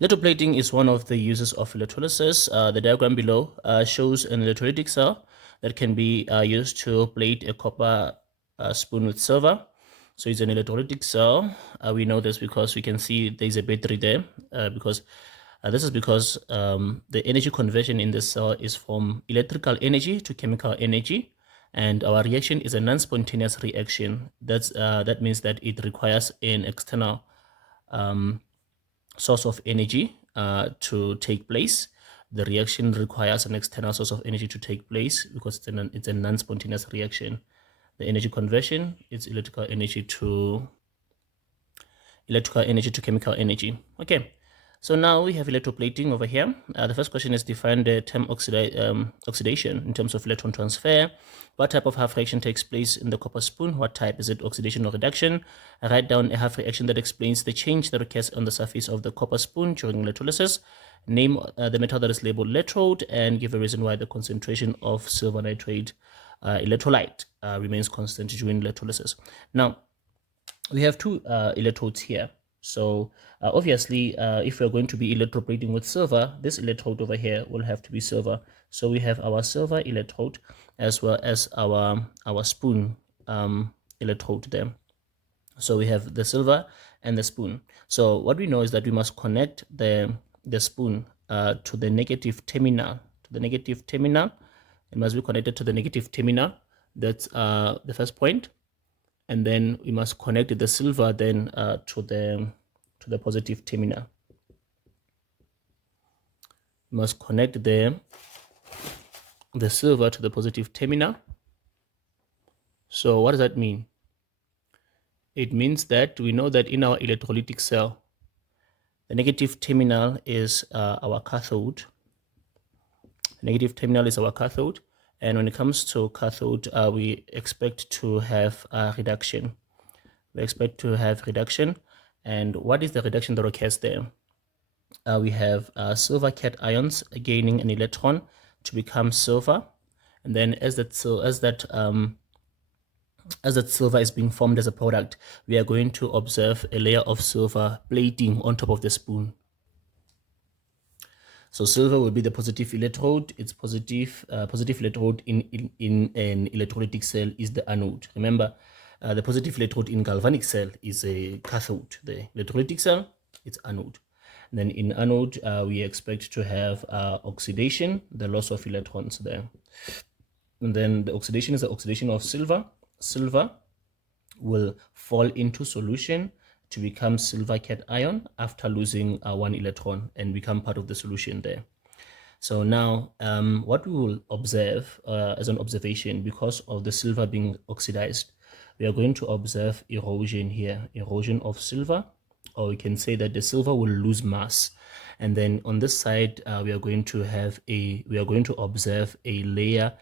Electroplating is one of the uses of electrolysis. The diagram below shows an electrolytic cell that can be used to plate a copper spoon with silver. So it's an electrolytic cell. We know this because we can see there's a battery there because this is because the energy conversion in this cell is from electrical energy to chemical energy. And our reaction is a non-spontaneous reaction. That means that it requires an external source of energy to take place. The reaction requires an external source of energy to take place because it's a non-spontaneous reaction. The energy conversion is electrical energy to chemical energy. Okay, so now we have electroplating over here. The first question is define the term oxidation in terms of electron transfer. What type of half reaction takes place in the copper spoon? What type is it, oxidation or reduction? I write down a half reaction that explains the change that occurs on the surface of the copper spoon during electrolysis. Name the metal that is labeled electrode and give a reason why the concentration of silver nitrate electrolyte remains constant during electrolysis. Now, we have two electrodes here. So obviously, if we're going to be electroplating with silver, this electrode over here will have to be silver. So we have our silver electrode as well as our spoon electrode there. So we have the silver and the spoon. So what we know is that we must connect the spoon to the negative terminal. It must be connected to the negative terminal. That's the first point. And then we must connect the silver then to the positive terminal. We must connect the silver to the positive terminal. So what does that mean? It means that we know that in our electrolytic cell, the negative terminal is our cathode. The negative terminal is our cathode. And when it comes to cathode, we expect to have reduction. We expect to have reduction. And what is the reduction that occurs there? We have silver cations gaining an electron to become silver. And then as that silver is being formed as a product, we are going to observe a layer of silver plating on top of the spoon. So silver will be the positive electrode. Its positive electrode in an electrolytic cell is the anode. Remember, the positive electrode in galvanic cell is a cathode. The electrolytic cell, it's anode. And then in anode, we expect to have oxidation, the loss of electrons there. And then the oxidation is the oxidation of silver. Silver will fall into solution to become silver cation after losing one electron and become part of the solution there. So now what we will observe as an observation, because of the silver being oxidized, we are going to observe erosion here, erosion of silver, or we can say that the silver will lose mass. And then on this side, we are going to observe a layer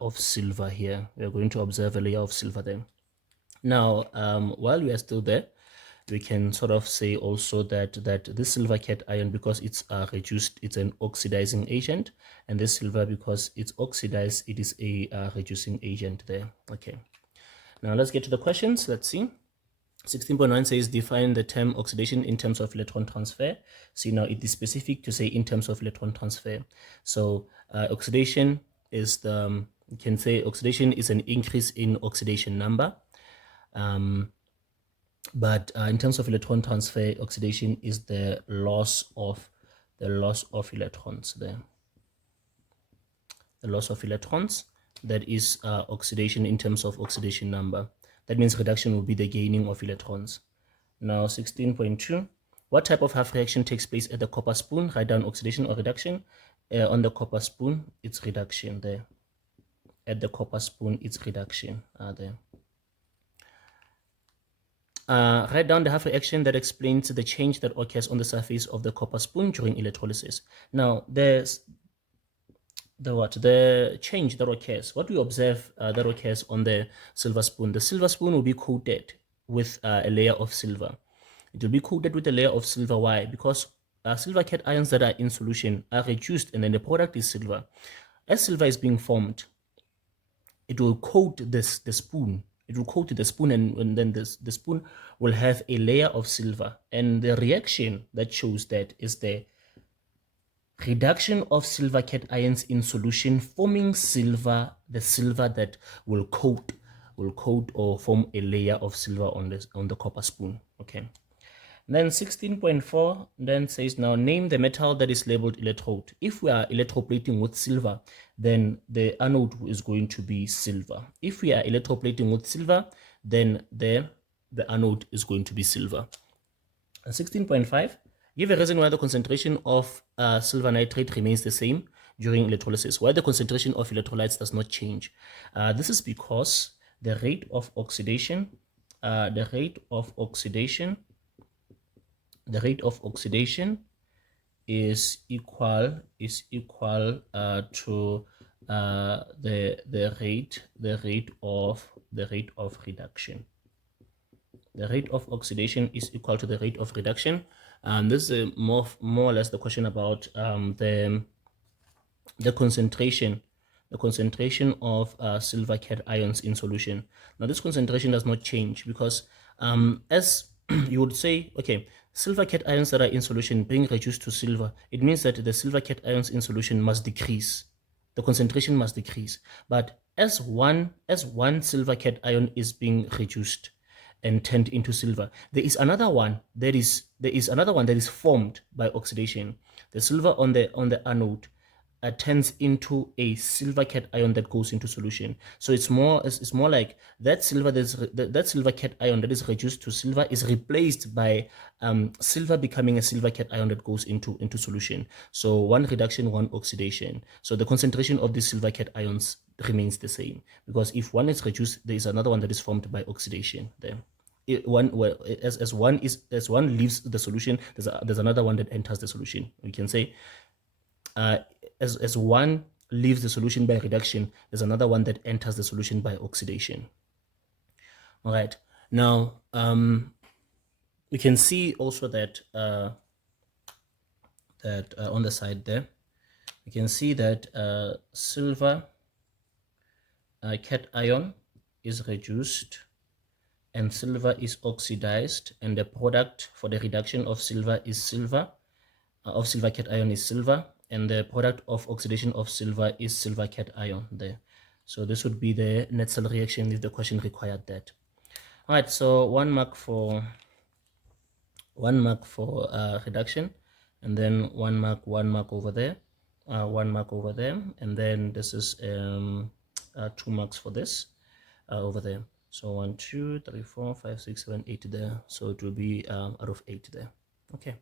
of silver here. We are going to observe a layer of silver there. Now, while we are still there, we can sort of say also that this silver cation, because it's reduced, it's an oxidizing agent, and this silver, because it's oxidized, it is a reducing agent there. Okay, now let's get to the questions. Let's see. 16.9 says define the term oxidation in terms of electron transfer. See, now it is specific to say in terms of electron transfer. So oxidation is you can say oxidation is an increase in oxidation number. But in terms of electron transfer, oxidation is the loss of electrons there. The loss of electrons, that is oxidation in terms of oxidation number. That means reduction will be the gaining of electrons. Now 16.2, what type of half reaction takes place at the copper spoon? Write down oxidation or reduction. On the copper spoon, it's reduction there. At the copper spoon, it's reduction there. Write down the half reaction that explains the change that occurs on the surface of the copper spoon during electrolysis. Now, there's the change that occurs. What we observe that occurs on the silver spoon. The silver spoon will be coated with a layer of silver. It will be coated with a layer of silver. Why? Because silver cations that are in solution are reduced, and then the product is silver. As silver is being formed, it will coat the spoon. It it will coat the spoon, and then the spoon will have a layer of silver. And the reaction that shows that is the reduction of silver cations in solution, forming silver, the silver that will coat or form a layer of silver on the copper spoon. Okay. Then 16.4 then says, now name the metal that is labeled electrode. If we are electroplating with silver, then the anode is going to be silver. If we are electroplating with silver, then the anode is going to be silver. 16.5, give a reason why the concentration of silver nitrate remains the same during electrolysis, why the concentration of electrolytes does not change. This is because the rate of oxidation is equal to the rate of reduction. The rate of oxidation is equal to the rate of reduction. This is more or less the question about the concentration of silver cations in solution. Now this concentration does not change because as you would say, okay, silver cations that are in solution being reduced to silver, it means that the silver cations in solution must decrease. The concentration must decrease. But as one silver cation is being reduced and turned into silver, there is another one that is formed by oxidation. The silver on the anode turns into a silver cation that goes into solution. So it's more like that silver cation that is reduced to silver is replaced by silver becoming a silver cation that goes into solution. So one reduction, one oxidation. So the concentration of these silver cations remains the same, because if one is reduced, there is another one that is formed by oxidation there. As one leaves the solution, there's another one that enters the solution. We can say as one leaves the solution by reduction, there's another one that enters the solution by oxidation. All right. Now we can see also that on the side there, we can see that silver cation is reduced and silver is oxidized, and the product for the reduction of silver is silver, of silver cation is silver, and the product of oxidation of silver is silver cation there. So this would be the net cell reaction if the question required that. All right, so 1 mark for reduction, and then 1 mark over there, 1 mark over there, and then this is 2 marks for this over there. So 1, 2, 3, 4, 5, 6, 7, 8 there. So it will be out of 8 there. Okay.